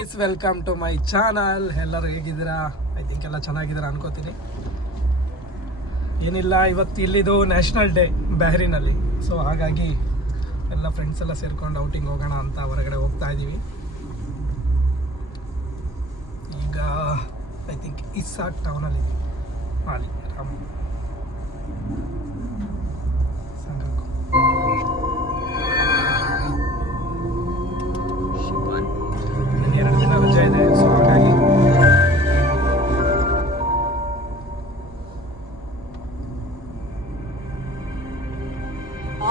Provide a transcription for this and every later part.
Guys, welcome to my channel. ಎಲ್ಲರೂ ಹೇಗಿದ್ದೀರಾ? I think ಎಲ್ಲ ಚೆನ್ನಾಗಿದ್ದೀರಾ ಅನ್ಕೋತೀನಿ. ಏನಿಲ್ಲ, ಇವತ್ತು ಇಲ್ಲಿದು ನ್ಯಾಷನಲ್ ಡೇ ಬಹ್ರೀನಲ್ಲಿ. ಸೊ ಹಾಗಾಗಿ ಎಲ್ಲ ಫ್ರೆಂಡ್ಸ್ ಎಲ್ಲ ಸೇರ್ಕೊಂಡು ಔಟಿಂಗ್ ಹೋಗೋಣ ಅಂತ ಹೊರಗಡೆ ಹೋಗ್ತಾ ಇದ್ದೀವಿ. ಈಗ ಐ ಥಿಂಕ್ ಇಸ್ಸಾಕ್ ಟೌನಲ್ಲಿ ಅಲ್ಲಿ ರಾಮ್ ಸಂಘಕ್ಕೂ ಎರಡು ದಿನ ರಜೆ ಇದೆ. ಸೊ ಹಾಗಾಗಿ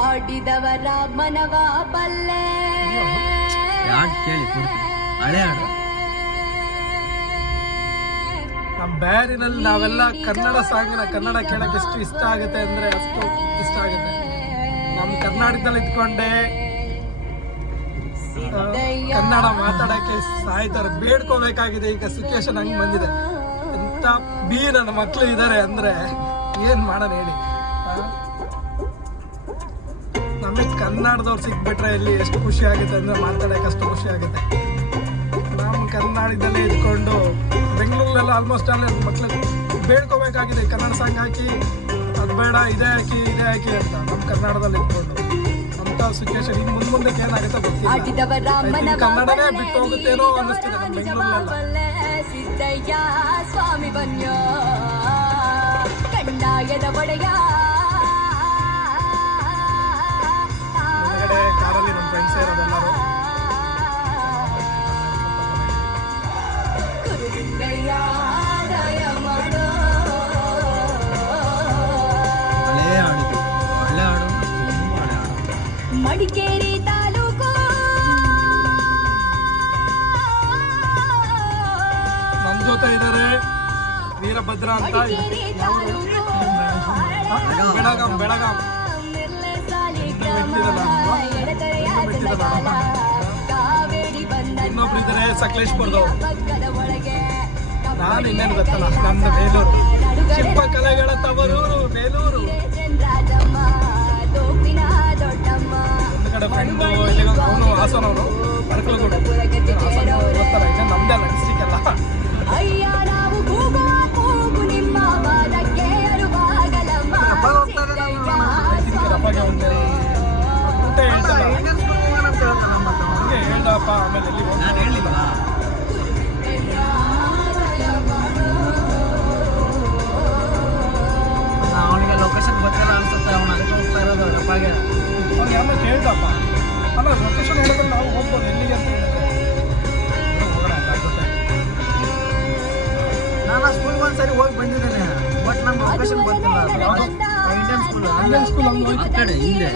ಆಡಿದವರ ಮನವ ಬಲ್ಲೆ ಹಳೆ ಹಾಡು. ನಮ್ಮ ಬ್ಯಾರಿನಲ್ಲಿ ನಾವೆಲ್ಲ ಕನ್ನಡ ಸಾಂಗ್ನ ಕನ್ನಡ ಕೇಳಕ್ಕೆ ಎಷ್ಟು ಇಷ್ಟ ಆಗುತ್ತೆ ಅಂದರೆ ಅಷ್ಟು ಇಷ್ಟ ಆಗುತ್ತೆ. ನಮ್ಮ ಕರ್ನಾಟಕದಲ್ಲಿ ಇದ್ಕೊಂಡೆ ಕನ್ನಡ ಮಾತಾಡಕ್ಕೆ ಸಾಯ್ತಾರೆ, ಬೇಡ್ಕೋಬೇಕಾಗಿದೆ. ಈಗ ಸಿಚುವೇಶನ್ ಹಂಗೆ ಬಂದಿದೆ. ಎಂತ ನನ್ನ ಮಕ್ಕಳು ಇದ್ದಾರೆ ಅಂದರೆ ಏನು ಮಾಡೋಣ ಹೇಳಿ. ನಮಗೆ ಕನ್ನಡದವ್ರು ಸಿಕ್ಬಿಟ್ರೆ ಇಲ್ಲಿ ಎಷ್ಟು ಖುಷಿ ಆಗುತ್ತೆ ಅಂದರೆ ಮಾತಾಡೋಕೆ ಅಷ್ಟು ಖುಷಿ ಆಗುತ್ತೆ. ನಮ್ಮ ಕರ್ನಾಟಕದಲ್ಲೇ ಇದ್ಕೊಂಡು ಬೆಂಗಳೂರಲ್ಲೆಲ್ಲ ಆಲ್ಮೋಸ್ಟ್ ಅಲ್ಲಿ ಮಕ್ಳು ಬೇಡ್ಕೋಬೇಕಾಗಿದೆ, ಕನ್ನಡ ಸಾಂಗ್ ಹಾಕಿ, ಅದು ಬೇಡ ಇದೇ ಹಾಕಿ ಅಂತ. ನಮ್ಮ ಕನ್ನಡದಲ್ಲಿ ಇದ್ಕೊಂಡು ಅಂತ ಸಿಚುವೇಶನ್ ಇನ್ನು ಮುಂದಕ್ಕೆ ಏನಾಗುತ್ತೆ ಗೊತ್ತಿಲ್ಲ. ಕನ್ನಡನೇ ಬಿಟ್ಟು ಹೋಗುತ್ತೇನೋ ಅನ್ನಿಸ್ತಿದೆ ನಮ್ಮ ಬೆಂಗಳೂರಲ್ಲೆಲ್ಲ. ಸಿದ್ದಯ್ಯ ಸ್ವಾಮಿ ಬನ್ಯೋ ಕಂಡಾಯದ ಒಡೆಯ ಕಾರಲ್ಲಿ ನಮ್ಮ ಫ್ರೆಂಡ್ಸ್ ಇರೋದೆಲ್ಲರೂ ಮಡಿಕೇರಿ ತಾಲೂಕು ನಮ್ಮ ಜೊತೆ ಇದ್ದಾರೆ ವೀರಭದ್ರ ಅಂತ. ಬೆಳಗಾಂ ಇನ್ನೊಬ್ರು ಇದ್ದಾರೆ ಸಕಲೇಶ್ಪುರದವ್ರು. ನಾನು ಇನ್ನೇನು ಗೊತ್ತಲ್ಲ, ನಮ್ದು ಬೇಲೂರು, ಶಿಲ್ಪಕಲೆಗಳ ತವರೂರು ಬೇಲೂರು. ಒಂದು ಕಡೆ ಫ್ರೆಂಡು ಅವನು ಹಾಸನವನು, ಅರಕಲಗೂಡು ಗೊತ್ತಲ್ಲ. ಇದೆ ನಮ್ದೇ ಅಲ್ಲ ಡಿಸ್ಟಿಕ್ ಎಲ್ಲ. ರಬ್ಬಗೆ ಒಂದು ಊಟ ಹೇಳ್ತಲ್ಲ ಹಂಗೆ ಹೇಳಪ್ಪ. ಆಮೇಲೆ ಎಲ್ಲಿ ನಾನು ಹೇಳಿಲ್ಲ ಅವನಿಗೆ ಲೊಕೇಶನ್ ಗೊತ್ತಿಲ್ಲ ಅನ್ಸುತ್ತೆ. ಅವನು ಅದಕ್ಕೆ ಹೋಗ್ತಾ ಇರೋದು ರಬ್ಬಗೆ. ಅವ್ನು ಯಾರನ್ನ ಕೇಳ್ದಪ್ಪ, ಅಲ್ಲ ಲೊಕೇಶನ್ ಹೇಳಿದ್ರೆ ನಾವು ಹೋಗ್ಬೋದು ಎಲ್ಲಿಗೆ ಅಂತ ಹೇಳಿದ್ರೆ ಹೋಗೋಣ ಅಂತ ಜೊತೆ. ನಾನು ಸ್ಕೂಲ್ಗೆ ಒಂದ್ಸರಿ ಹೋಗಿ ಬಂದಿದ್ದೇನೆ, ಬಟ್ ನಮ್ಮ ಲೊಕೇಶನ್ ಗೊತ್ತಿಲ್ಲ. ಇಂಡಿಯನ್ ಸ್ಕೂಲ್ ಆ ಕಡೆ ಹಿಂದೆ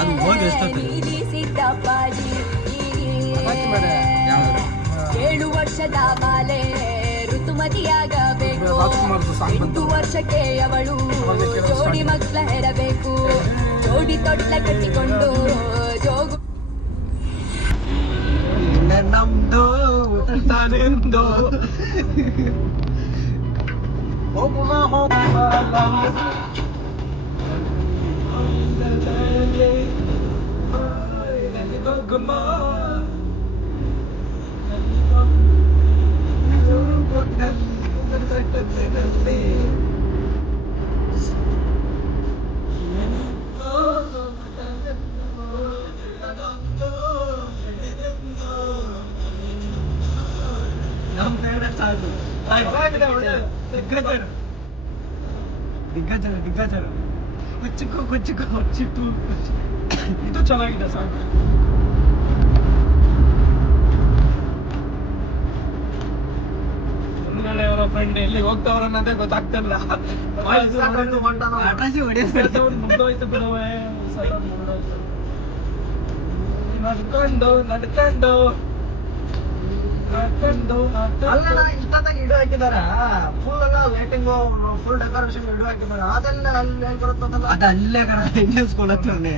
ಅದು ಹೋಗಿ ಎಷ್ಟೊತ್ತೆ 7 ವರ್ಷದ ಬಾಲೆ ಋತುಮತಿಯಾಗಬೇಕು, 8 ವರ್ಷಕ್ಕೆ ಅವಳು ಜೋಡಿ ಮಕ್ಕಳ ಹೆರಬೇಕು, ಜೋಡಿ ತೊಟ್ಲ ಕಟ್ಟಿಕೊಂಡು ಜೋಗು ನಮ್ದು ತಾನೆಂದು ದಿಗ್ಗಜರ ಕೊಚ್ಚಿಟ್ಟು ಇದು ಚೆನ್ನಾಗಿದೆ ಸಾಂಗ್. ಮುಂದ್ಗಡೆ ಅವರ ಫ್ರೆಂಡ್ ಎಲ್ಲಿ ಹೋಗ್ತಾವ್ರ ಅನ್ನೋದೇ ಗೊತ್ತಾಗ್ತಿಲ್ಲ. ಮುಗ್ದೋಯ್ತು ಬಿಡುವೆ, ನಡ್ಕೊಂಡು ಅಲ್ಲ ಇಷ್ಟೊತ್ತಾಗಿ ಇಡು ಹಾಕಿದಾರ, ಫುಲ್ ಎಲ್ಲ ಲೈಟಿಂಗ್ ಫುಲ್ ಡೆಕೋರೇಷನ್ ಇಡು ಹಾಕಿದಾರ. ಅದೆಲ್ಲ ಅಲ್ಲಿ ಬರುತ್ತಲ್ಲ, ಅದು ಅಲ್ಲೇ ಕಣ ಇಂಡಿಯನ್ ಸ್ಕೂಲ್ ಹತ್ರನೇ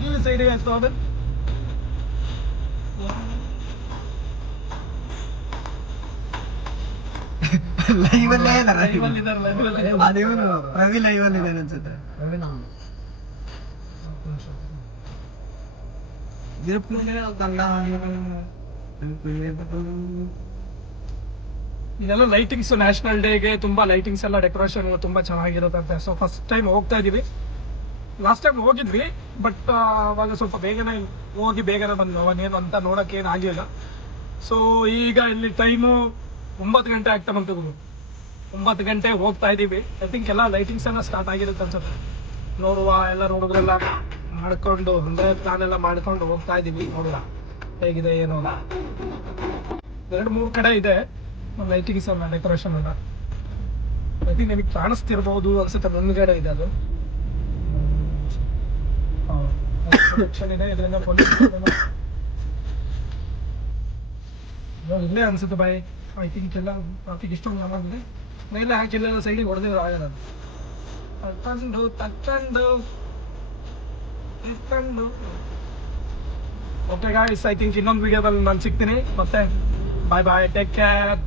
ಈ ಸೈಡಿಗೆ ಆಗ್ತದೆ. ಲೈವಲ್ಲೇ ಅದೇನು ರವಿ ಲೈವಲ್ಲಿ ಇದೆ ಅನ್ಸುತ್ತೆ. ರವಿ ಇದೆಲ್ಲ ಲೈಟಿಂಗ್ಸ್ ನ್ಯಾಷನಲ್ ಡೇಗೆ ತುಂಬಾ ಲೈಟಿಂಗ್ಸ್ ಎಲ್ಲ ಡೆಕೋರೇಷನ್ ತುಂಬಾ ಚೆನ್ನಾಗಿರುತ್ತಂತೆ. ಸೊ ಫಸ್ಟ್ ಟೈಮ್ ಹೋಗ್ತಾ ಇದೀವಿ. ಲಾಸ್ಟ್ ಟೈಮ್ ಹೋಗಿದ್ವಿ ಬಟ್ ಅವಾಗ ಸ್ವಲ್ಪ ಬೇಗನೆ ಹೋಗಿ ಬೇಗನೆ ಬಂದ್ವಿ, ಅವನೇನು ಅಂತ ನೋಡಕ್ಕೆ ಏನು ಆಗಿಲ್ಲ. ಸೊ ಈಗ ಇಲ್ಲಿ ಟೈಮು 9 ಗಂಟೆ ಆಗ್ತಾ ಬಂತು. 9 ಗಂಟೆ ಹೋಗ್ತಾ ಇದೀವಿ. ಐ ಥಿಂಕ್ ಎಲ್ಲ ಲೈಟಿಂಗ್ಸ್ ಎಲ್ಲ ಸ್ಟಾರ್ಟ್ ಆಗಿರುತ್ತೆ ಅನ್ಸುತ್ತೆ. ಎಲ್ಲ ನೋಡಿದ್ರೆಲ್ಲ ಮಾಡ್ಕೊಂಡು ಅಂದ್ರೆ ಪ್ಲಾನ್ ಎಲ್ಲ ಮಾಡ್ಕೊಂಡು ಹೋಗ್ತಾ ಇದೀವಿ. ನೋಡುವ ಹೇಗಿದೆ ಏನು. 2-3 ಕಡೆ ಇದೆ ಲೈಟಿಂಗ್ಸ್ ಎಲ್ಲ ಡೆಕೋರೇಷನ್ ಎಲ್ಲ. ಐ ಥಿಂಕ್ ನಿಮಗೆ ಕಾಣಿಸ್ತಿರ್ಬೋದು ಅನ್ಸುತ್ತೆ. ಮುಂದ್ಗಡೆ ಇದೆ ಅದು ಇದೆ. ಇದರಿಂದ ಇಲ್ಲೇ ಅನ್ಸುತ್ತೆ ಬಾಯ್. ಐ ಥಿಂಕ್ ಎಲ್ಲ ಟ್ರಾಫಿಕ್ ಇಷ್ಟೊಂದು ನಮಗೆ ಮೇಲೆ ಹಾಕಿಲ್ಲ, ಸೈಡಿಗೆ ಹೊಡೆದಿರೋ ಆಗಲ್ಲ. ತಕ್ಕಂಡು ಓಕೆ ಗಾಯ್ಸ್, ಐ ಥಿಂಕ್ ಇನ್ನೊಂದು ವಿಡಿಯೋದಲ್ಲಿ ನಾನು ಸಿಗ್ತೀನಿ ಮತ್ತೆ. ಬಾಯ್ ಬಾಯ್, ಟೇಕ್ ಕೇರ್.